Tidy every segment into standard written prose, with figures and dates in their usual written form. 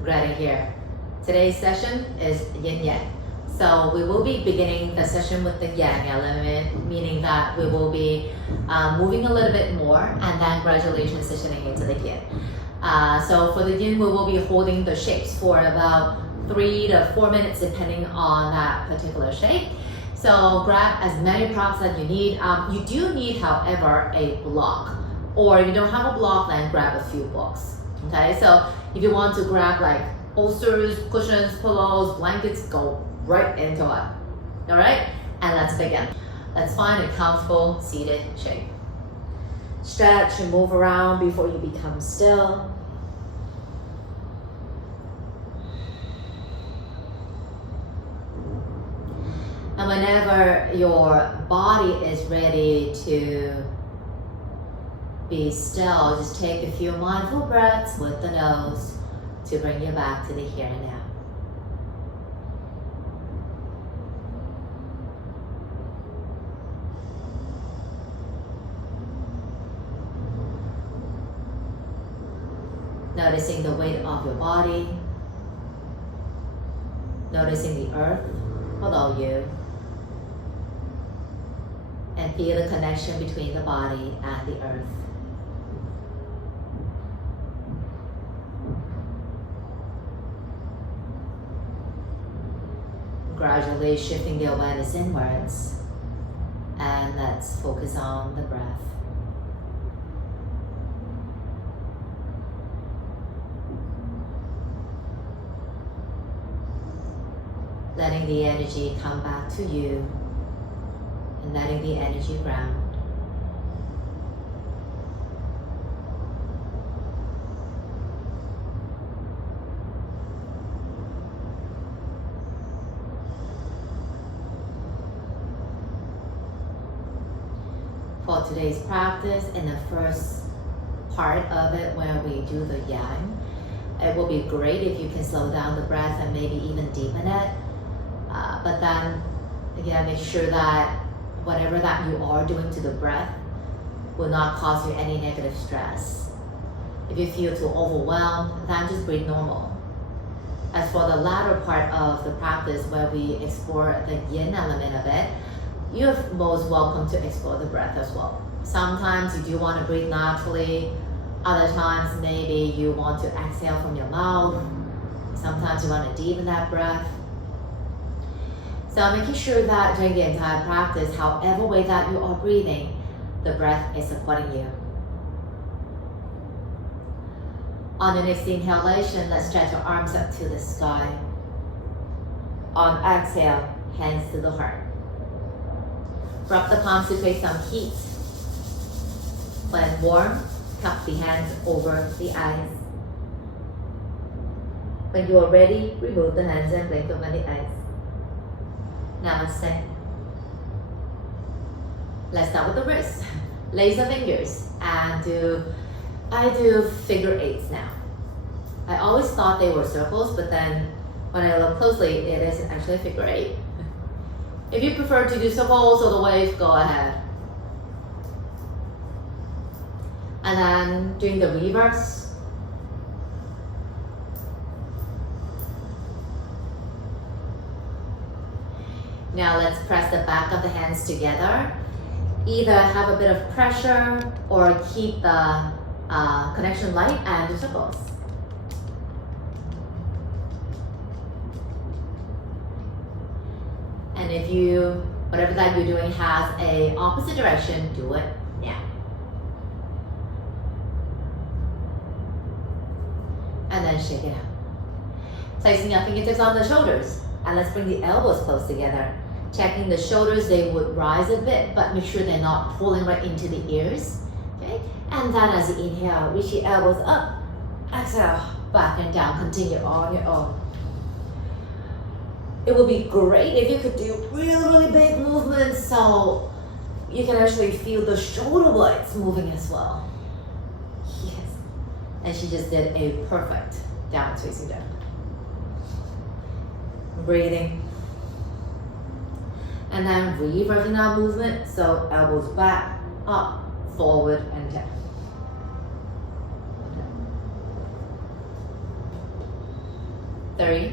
Ready here. Today's session is yin yang. So we will be beginning the session with the yang element, meaning that we will be moving a little bit more and then gradually transitioning into the yin. So for the yin, we will be holding the shapes for about 3 to 4 minutes depending on that particular shape. So grab as many props that you need. You do need, however, a block. Or if you don't have a block, then grab a few blocks. Okay, so if you want to grab like bolsters, cushions, pillows, blankets, go right into it. All right, and let's begin. Let's find a comfortable seated shape. Stretch and move around before you become still. And whenever your body is ready to be still, just take a few mindful breaths with the nose to bring you back to the here and now. Noticing the weight of your body, noticing the earth below you, and feel the connection between the body and the earth. Gradually shifting the awareness inwards, and let's focus on the breath. Letting the energy come back to you and letting the energy ground. For today's practice, in the first part of it where we do the yang, it will be great if you can slow down the breath and maybe even deepen it. But then again, make sure that whatever that you are doing to the breath will not cause you any negative stress. If you feel too overwhelmed, then just breathe normal. As for the latter part of the practice where we explore the yin element of it, you're most welcome to explore the breath as well. Sometimes you do want to breathe naturally. Other times maybe you want to exhale from your mouth. Sometimes you want to deepen that breath. So making sure that during the entire practice, however way that you are breathing, the breath is supporting you. On the next inhalation, let's stretch your arms up to the sky. On exhale, hands to the heart. Rub the palms to create some heat. When warm, cup the hands over the eyes. When you are ready, remove the hands and blink over the eyes. Namaste. Let's start with the wrists. Lace the fingers and I do figure eights now. I always thought they were circles, but then when I look closely, it isn't actually a figure eight. If you prefer to do circles or the waves, go ahead. And then doing the reverse. Now let's press the back of the hands together. Either have a bit of pressure or keep the connection light and do circles. And if whatever that you're doing has a opposite direction, do it now. And then shake it out. Placing your fingertips on the shoulders. And let's bring the elbows close together. Checking the shoulders, they would rise a bit, but make sure they're not pulling right into the ears. Okay? And then as you inhale, reach the elbows up. Exhale, back and down. Continue on your own. It would be great if you could do really big movements so you can actually feel the shoulder blades moving as well. Yes. And she just did a perfect downward facing dog. Breathing. And then reversing that movement, so elbows back, up, forward, and down. 3,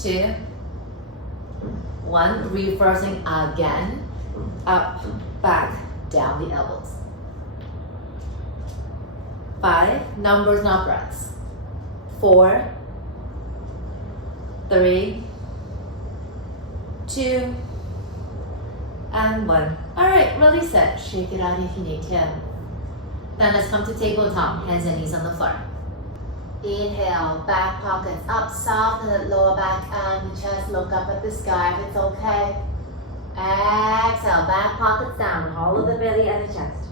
2, 1. Reversing again. Up, back, down the elbows. 5. Numbers, not breaths. 4, 3, 2, and 1. Alright, release it. Shake it out if you need to. Then let's come to tabletop, hands and knees on the floor. Inhale, back pockets up, soften the lower back and the chest, look up at the sky if it's okay. Exhale, back pockets down, hollow the belly and the chest.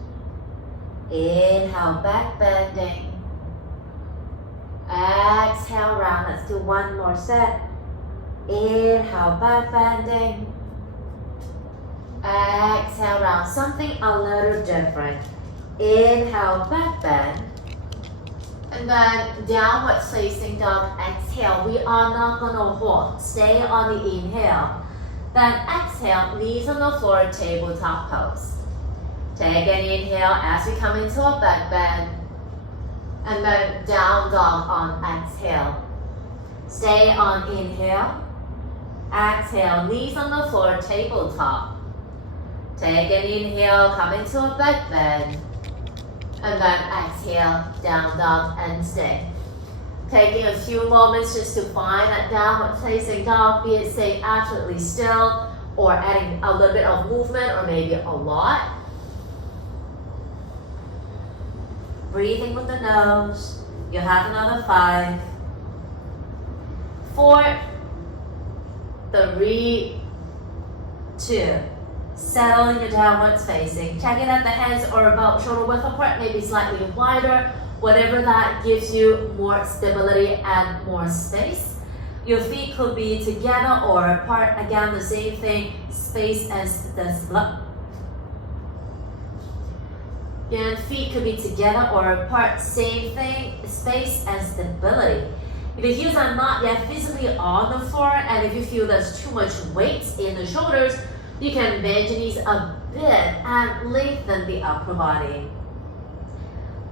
Inhale, back bending. Exhale, round. Let's do one more set. Inhale, back bending. Exhale, round. Something a little different. Inhale, back bend. And then downward facing dog. Exhale. We are not going to hold. Stay on the inhale. Then exhale, knees on the floor, tabletop pose. Take an inhale as we come into a back bend. And then down dog on exhale. Stay on inhale. Exhale, knees on the floor, tabletop. Take an inhale, come into a back bend. And then exhale, down dog and stay. Taking a few moments just to find that downward facing dog, be it staying absolutely still or adding a little bit of movement or maybe a lot. Breathing with the nose. You have another 5, 4, 3, 2. Settle in your downwards facing. Check it out, the hands are about shoulder width apart, maybe slightly wider. Whatever that gives you more stability and more space. Your feet could be together or apart. Again, the same thing, space as the split. Again, feet could be together or apart. Same thing, space and stability. If your heels are not yet physically on the floor, and if you feel there's too much weight in the shoulders, you can bend your knees a bit and lengthen the upper body.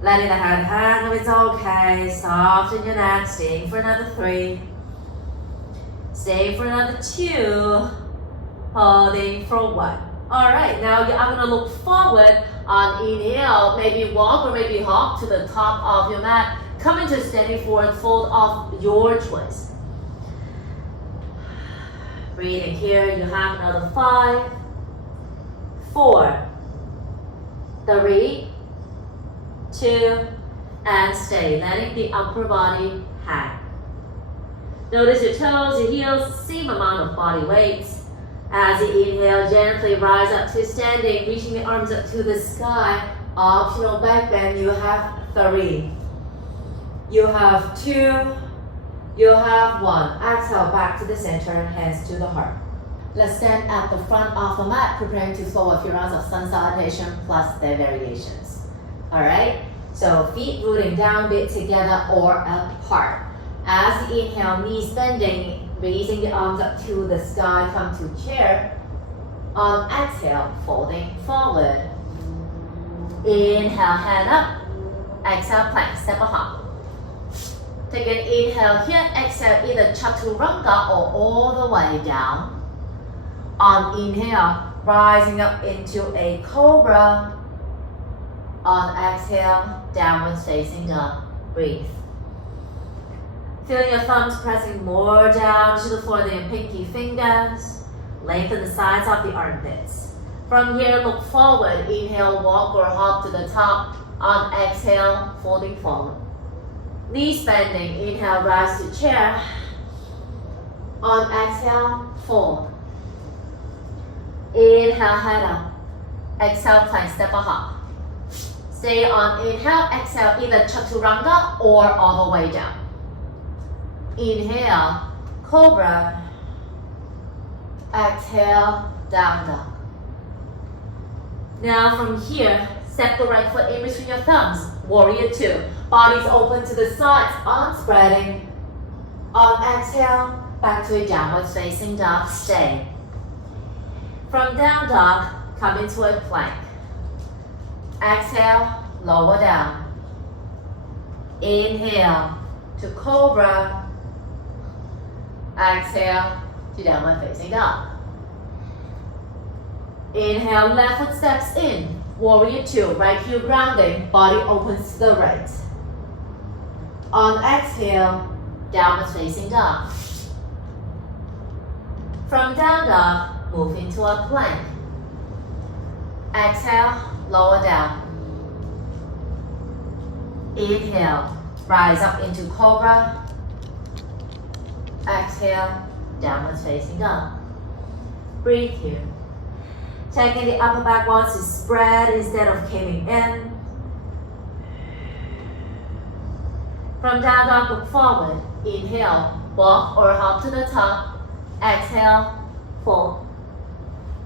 Letting the head hang if it's okay. Soften your neck. Staying for another 3. Stay for another 2. Holding for 1. Alright, now I'm going to look forward on inhale. Maybe walk or maybe hop to the top of your mat. Come into standing forward fold of your choice. Breathing here. You have another 5, 4, 3, 2, and stay. Letting the upper body hang. Notice your toes, your heels, same amount of body weight. As you inhale, gently rise up to standing, reaching the arms up to the sky. Optional back bend. You have 3. You have 2. You have 1. Exhale back to the center, hands to the heart. Let's stand at the front of the mat, preparing to flow a few rounds of sun salutation plus their variations. Alright, so feet rooting down, bit together or apart. As you inhale, knees bending, raising the arms up to the sky, come to chair. On exhale, folding forward. Inhale, hand up. Exhale, plank, step or hop. Take an inhale here, exhale either chaturanga or all the way down. On inhale, rising up into a cobra. On exhale, downward facing dog. Breathe. Feel your thumbs pressing more down to the floor than your pinky fingers. Lengthen the sides of the armpits. From here, look forward. Inhale, walk or hop to the top. On exhale, folding forward. Knees bending. Inhale, rise to chair. On exhale, fold. Inhale, head up. Exhale, plank, step or hop. Stay on inhale, exhale, either chaturanga or all the way down. Inhale, cobra. Exhale, down dog. Now from here, step the right foot in between your thumbs. Warrior 2. Bodies open to the sides, arms spreading. On exhale, back to a downward facing dog, stay. From down dog, come into a plank. Exhale, lower down. Inhale, to cobra. Exhale to downward facing dog. Inhale, left foot steps in. Warrior two, right heel grounding, body opens to the right. On exhale, downward facing dog. From down dog, move into a plank. Exhale, lower down. Inhale, rise up into cobra. Exhale, downward facing dog. Breathe here. Taking the upper back wants to spread instead of caving in. From down dog, look forward. Inhale, walk or hop to the top. Exhale, fold.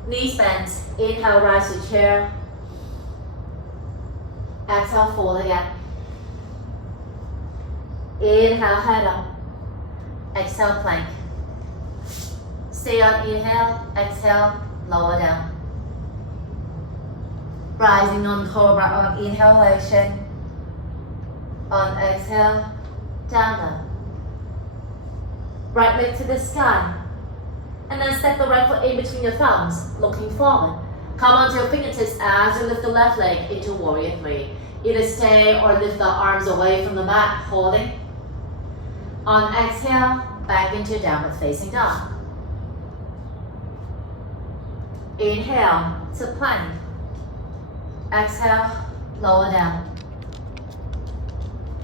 Knees bent. Inhale, rise to chair. Exhale, fold again. Inhale, head up. Exhale, plank. Stay on inhale, exhale, lower down. Rising on cobra on inhalation. On exhale, down dog. Right leg to the sky. And then step the right foot in between your thumbs, looking forward. Come onto your fingertips as you lift the left leg into warrior three. Either stay or lift the arms away from the mat, holding. On exhale, back into downward facing dog. Inhale to plank. Exhale, lower down.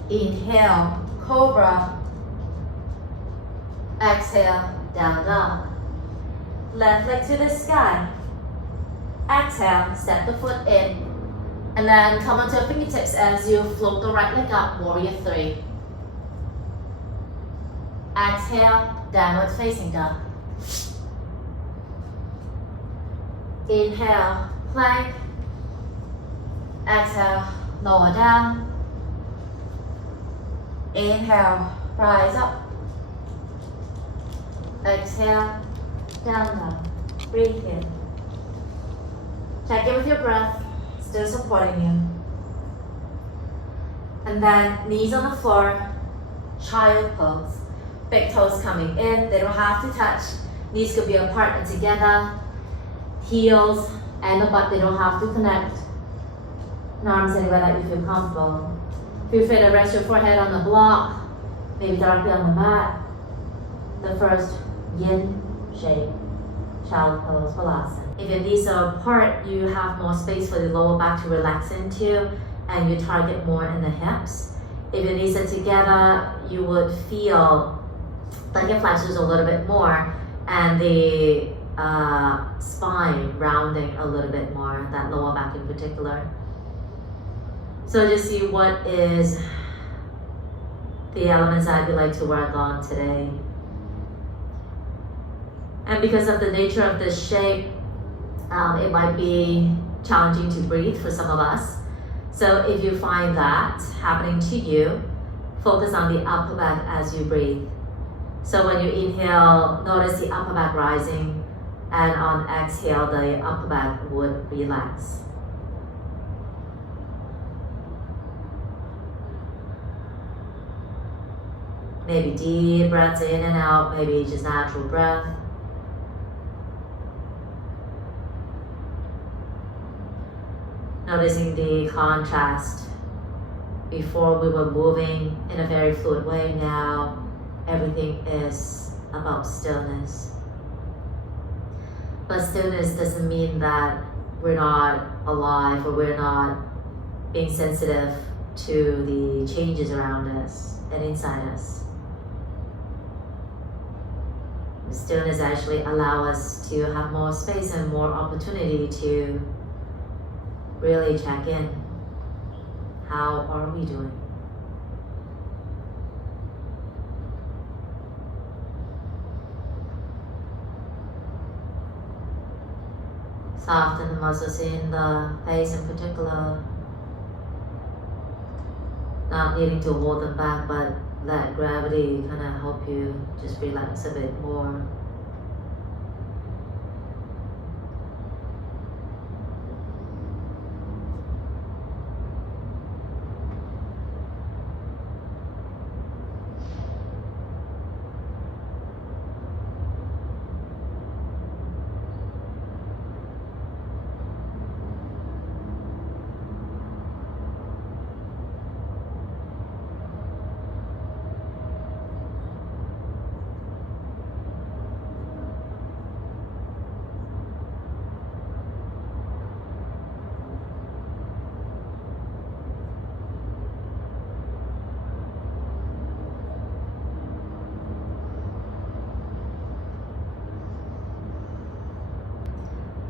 Inhale, cobra. Exhale, down dog. Left leg to the sky. Exhale, step the foot in. And then come onto your fingertips as you float the right leg up, warrior three. Exhale, downward facing dog. Inhale, plank. Exhale, lower down. Inhale, rise up. Exhale, down dog. Breathe in. Check in with your breath, still supporting you. And then knees on the floor, child pose. Big toes coming in, they don't have to touch. Knees could be apart and together. Heels and the butt, they don't have to connect. And arms anywhere that you feel comfortable. Feel free to rest your forehead on the block, maybe directly on the mat. The first yin shape, child pose, Balasana. If your knees are apart, you have more space for the lower back to relax into, and you target more in the hips. If your knees are together, you would feel like your flexors a little bit more, and the spine rounding a little bit more, that lower back in particular. So just see what is the elements that you'd like to work on today. And because of the nature of this shape, it might be challenging to breathe for some of us. So if you find that happening to you, focus on the upper back as you breathe. So when you inhale, notice the upper back rising, and on exhale, the upper back would relax. Maybe deep breaths in and out, maybe just natural breath. Noticing the contrast. Before we were moving in a very fluid way, now everything is about stillness. But stillness doesn't mean that we're not alive or we're not being sensitive to the changes around us and inside us. Stillness actually allows us to have more space and more opportunity to really check in. How are we doing? Soften the muscles in the face in particular. Not needing to hold them back, but let gravity kind of help you just relax a bit more.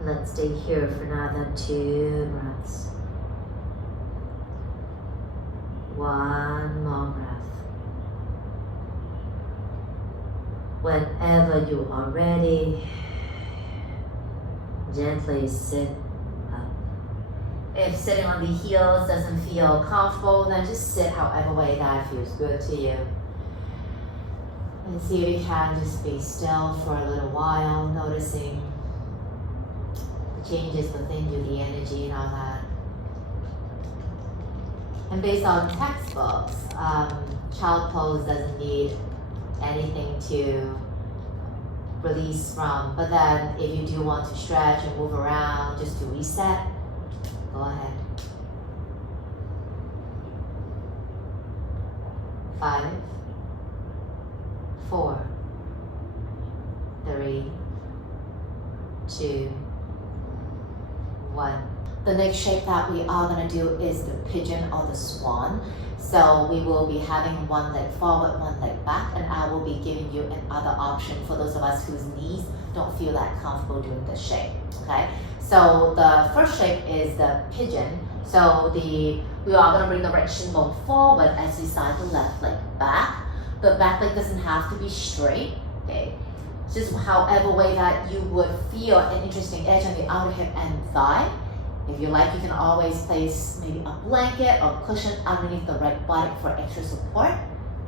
Let's stay here for another 2 breaths. One more breath. Whenever you are ready, gently sit up. If sitting on the heels doesn't feel comfortable, then just sit however way that feels good to you. And see if you can just be still for a little while, noticing the changes within you, the energy and all that. And based on textbooks, child pose doesn't need anything to release from, but then if you do want to stretch and move around just to reset, go ahead. 5, 4, 3, 2, 1. The next shape that we are going to do is the pigeon or the swan. So we will be having one leg forward, one leg back, and I will be giving you another option for those of us whose knees don't feel that comfortable doing this shape, okay? So the first shape is the pigeon. So we are going to bring the right shin bone forward as we side the left leg back. The back leg doesn't have to be straight, okay? Just however way that you would feel an interesting edge on the outer hip and thigh. If you like, you can always place maybe a blanket or cushion underneath the right buttock for extra support.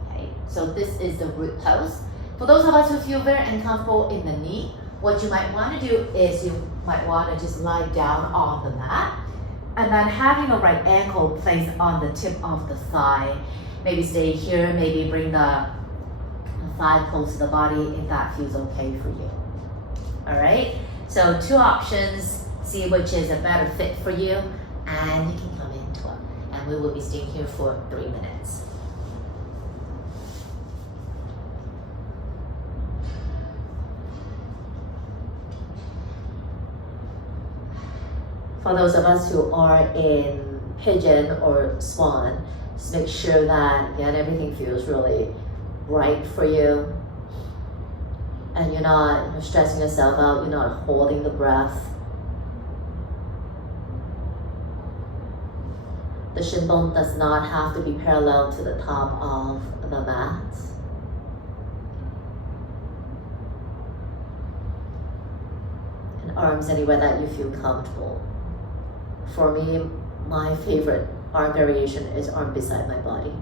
Okay, so this is the root pose. For those of us who feel very uncomfortable in the knee, what you might want to do is you might want to just lie down on the mat and then having the right ankle placed on the tip of the thigh. Maybe stay here, maybe bring the thigh close to the body if that feels okay for you. All right, so 2 options. See which is a better fit for you, and you can come into it. And we will be staying here for 3 minutes. For those of us who are in pigeon or swan, just make sure that, again, everything feels really right for you. And you're not stressing yourself out, you're not holding the breath. The shin bone does not have to be parallel to the top of the mat. And arms anywhere that you feel comfortable. For me, my favorite arm variation is arm beside my body.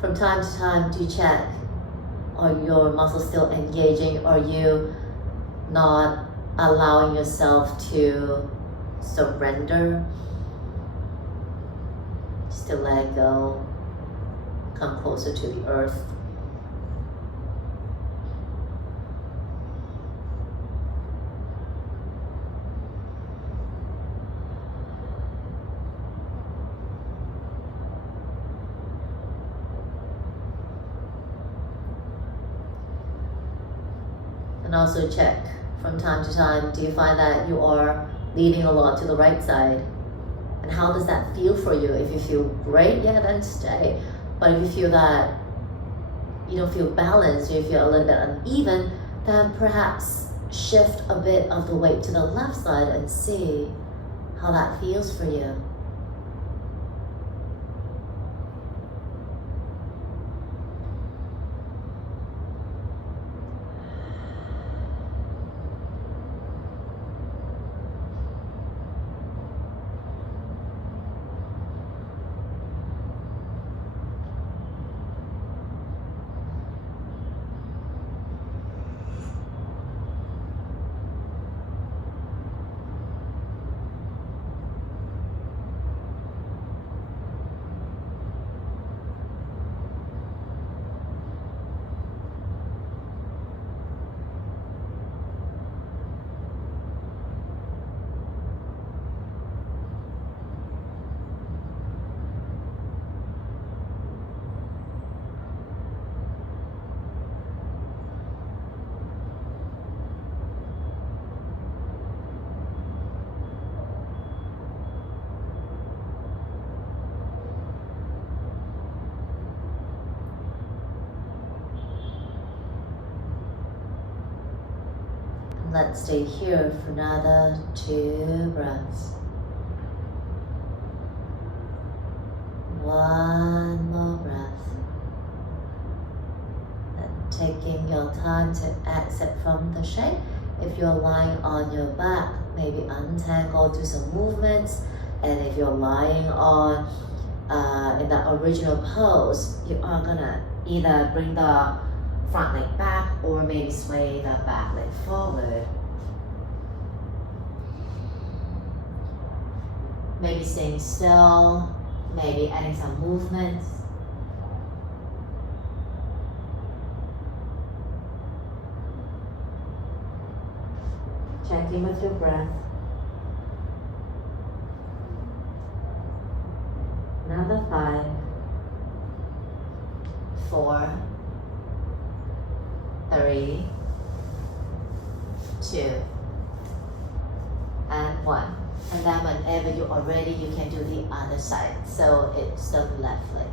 From time to time, do check, are your muscles still engaging? Are you not allowing yourself to surrender? Just to let go, come closer to the earth. And also check from time to time, do you find that you are leaning a lot to the right side? And how does that feel for you? If you feel great, yeah, then stay. But if you feel that you don't feel balanced, you feel a little bit uneven, then perhaps shift a bit of the weight to the left side and see how that feels for you. Let's stay here for another 2 breaths. One more breath. And taking your time to exit from the shape. If you're lying on your back, maybe untangle, do some movements. And if you're lying on in the original pose, you are gonna either bring the front leg back or maybe sway the back leg forward. Maybe staying still, maybe adding some movements. Check in with your breath. Another 5, 4, 3, 2, and 1. And then whenever you are ready, you can do the other side. So it's the left leg.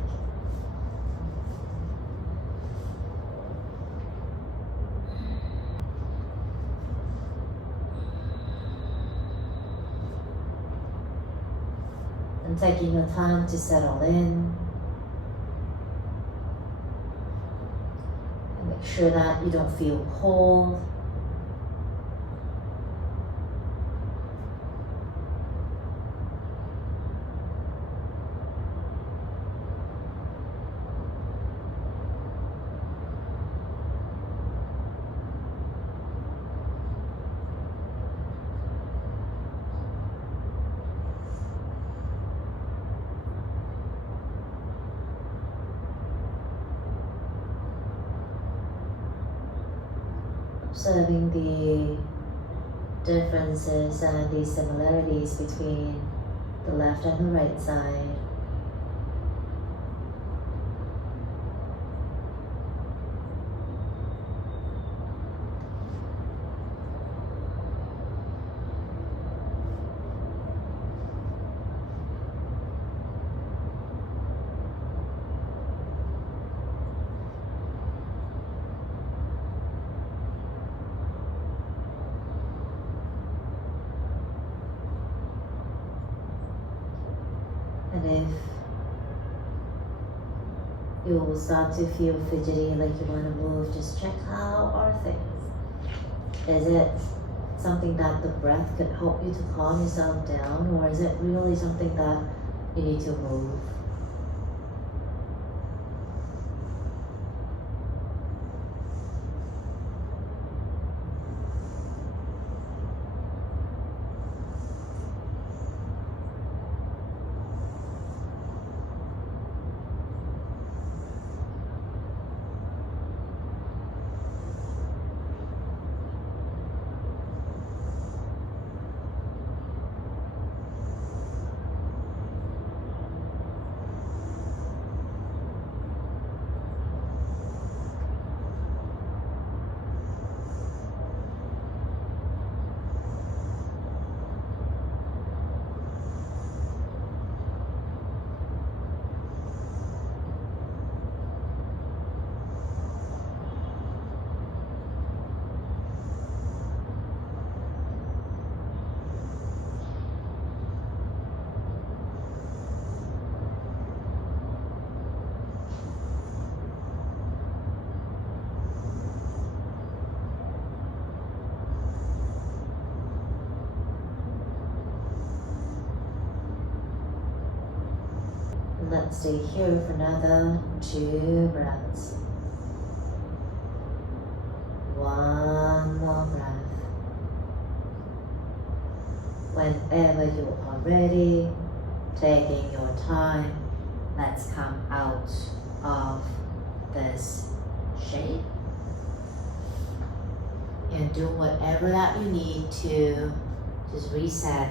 And taking your time to settle in. And make sure that you don't feel cold. Observing the differences and the similarities between the left and the right side. And if you will start to feel fidgety, like you want to move, just check how are things. Is it something that the breath could help you to calm yourself down, or is it really something that you need to move? Let's stay here for another 2 breaths. One more breath. Whenever you are ready, taking your time, let's come out of this shape and do whatever that you need to just reset.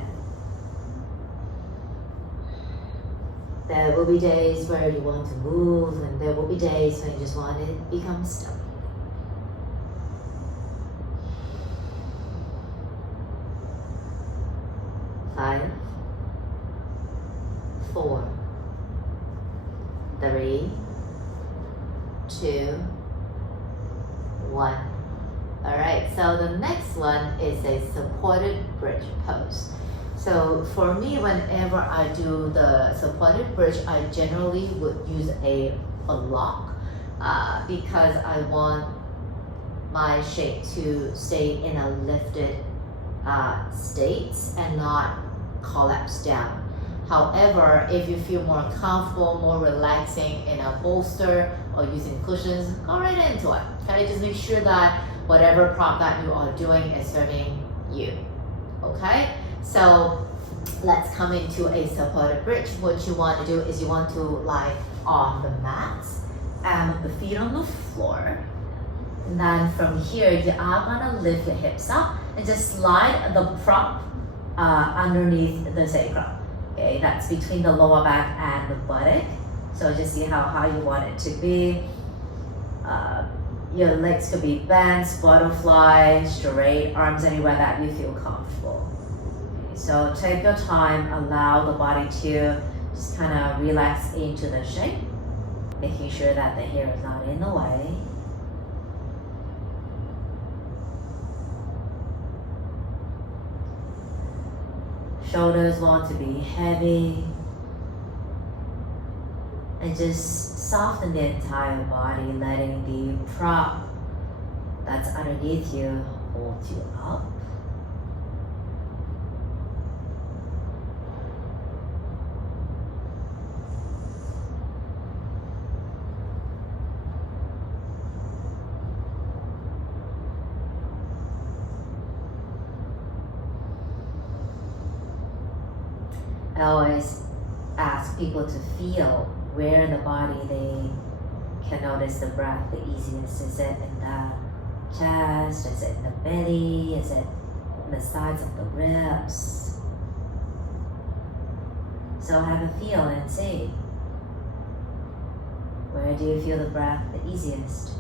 There will be days where you want to move, and there will be days when you just want to become still. Five, 4, 3, 2, 1. Alright, so the next one is a supported bridge pose. So for me, whenever I do the supported bridge, I generally would use a block because I want my shape to stay in a lifted state and not collapse down. However, if you feel more comfortable, more relaxing in a bolster or using cushions, go right into it. Okay, just make sure that whatever prop that you are doing is serving you. Okay, so let's come into a supported bridge. What you want to do is you want to lie on the mat and with the feet on the floor. And then from here, you are gonna lift your hips up and just slide the prop underneath the sacrum. Okay, that's between the lower back and the buttock. So just see how high you want it to be. Your legs could be bent, butterfly, straight, arms anywhere that you feel comfortable. Okay, so take your time, allow the body to just kind of relax into the shape, making sure that the hair is not in the way. Shoulders want to be heavy. And just soften the entire body, letting the prop that's underneath you hold you up. I always ask people to feel where in the body they can notice the breath the easiest. Is it in the chest? Is it in the belly? Is it in the sides of the ribs? So have a feel and see. Where do you feel the breath the easiest?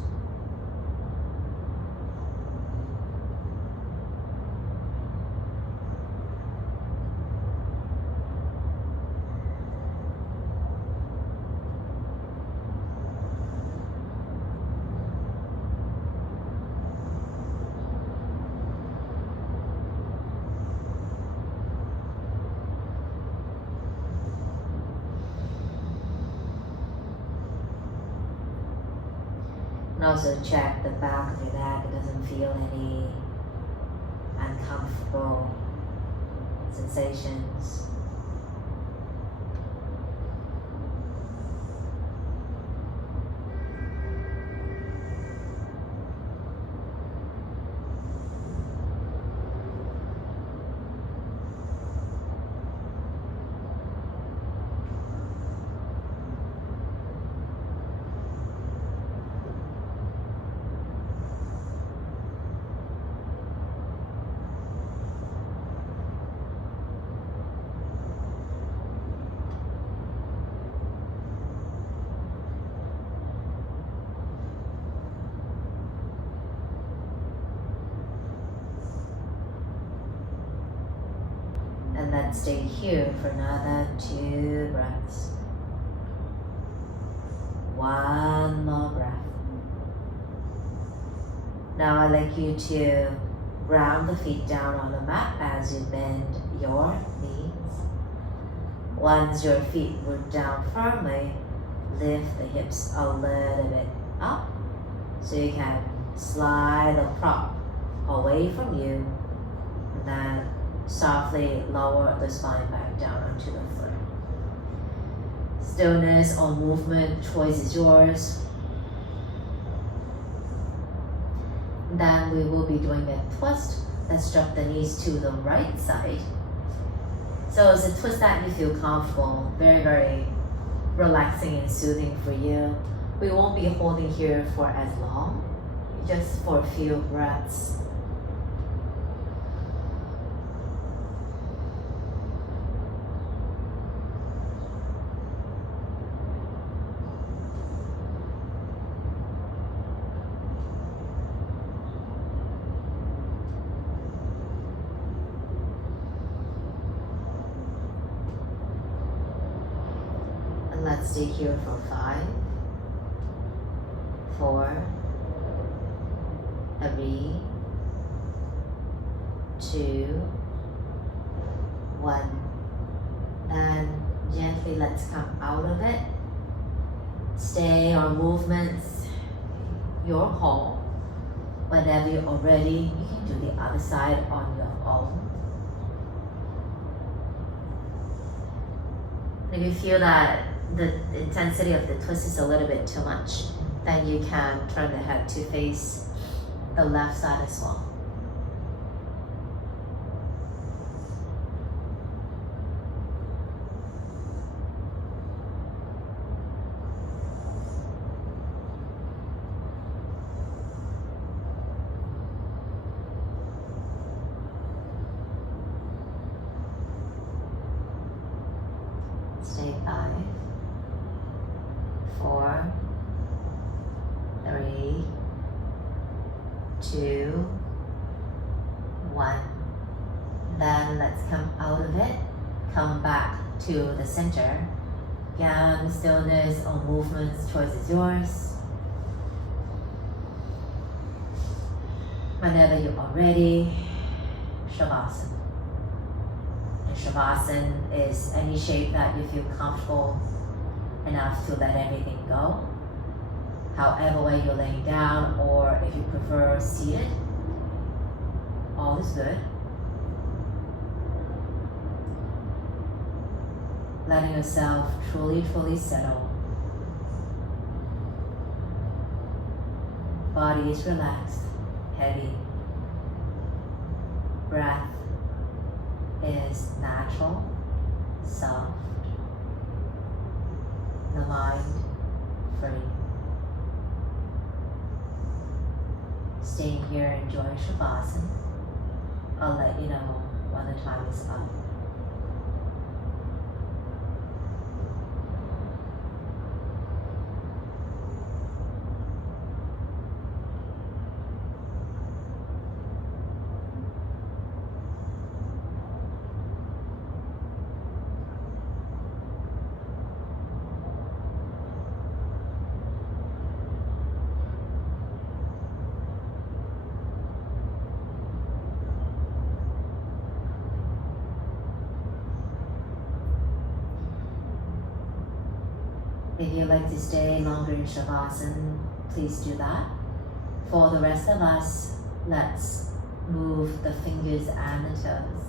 And also check the back of your neck. It doesn't feel any uncomfortable sensations. And let's stay here for another 2 breaths. One more breath. Now I'd like you to ground the feet down on the mat as you bend your knees. Once your feet root down firmly, lift the hips a little bit up so you can slide the prop away from you, and then softly lower the spine back down onto the floor. Stillness or movement, choice is yours. Then we will be doing a twist. Let's drop the knees to the right side. So it's a twist that you feel comfortable, very, very relaxing and soothing for you. We won't be holding here for as long, just for a few breaths. Let's stay here for 5, 4, 3, 2, 1. Then gently let's come out of it. Stay our movements your call. Whenever you're ready, you can do the other side on your own. If you feel that the intensity of the twist is a little bit too much, then you can turn the head to face the left side as well. Stay 5, 4, 3, 2, 1. Then let's come out of it. Come back to the center. Again, stillness or movements, choice is yours. Whenever you are ready, Shavasana. And Shavasana is any shape that you feel comfortable enough to let everything go. However way you're laying down, or if you prefer seated, all is good. Letting yourself truly settle. Body is relaxed, heavy. Breath is natural, soft. The mind free. Staying here, enjoy Shavasana. I'll let you know when the time is up. If you'd like to stay longer in Shavasana, please do that. For the rest of us, let's move the fingers and the toes.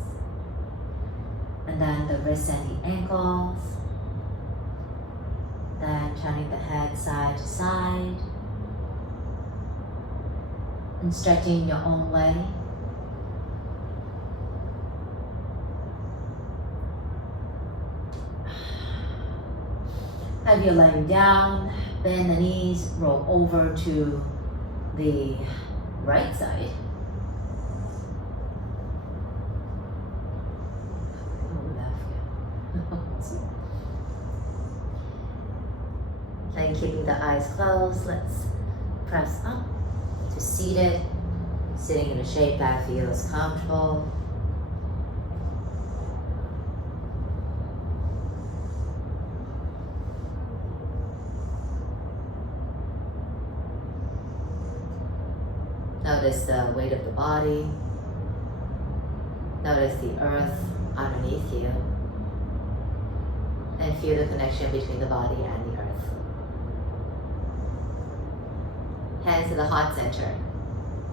And then the wrists and the ankles. Then turning the head side to side. And stretching your own way. If you're laying down, bend the knees, roll over to the right side. And keeping the eyes closed, let's press up to seated, sitting in a shape that feels comfortable. Notice the weight of the body. Notice the earth underneath you. And feel the connection between the body and the earth. Hands to the heart center.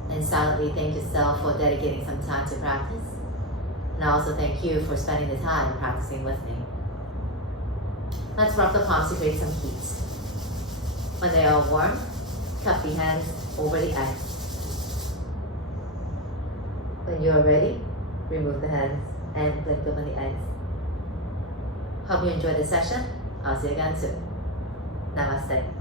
And silently thank yourself for dedicating some time to practice. And I also thank you for spending the time practicing with me. Let's rub the palms to create some heat. When they are warm, cup the hands over the eyes. When you are ready, remove the hands and blink open the eyes. Hope you enjoyed the session. I'll see you again soon. Namaste.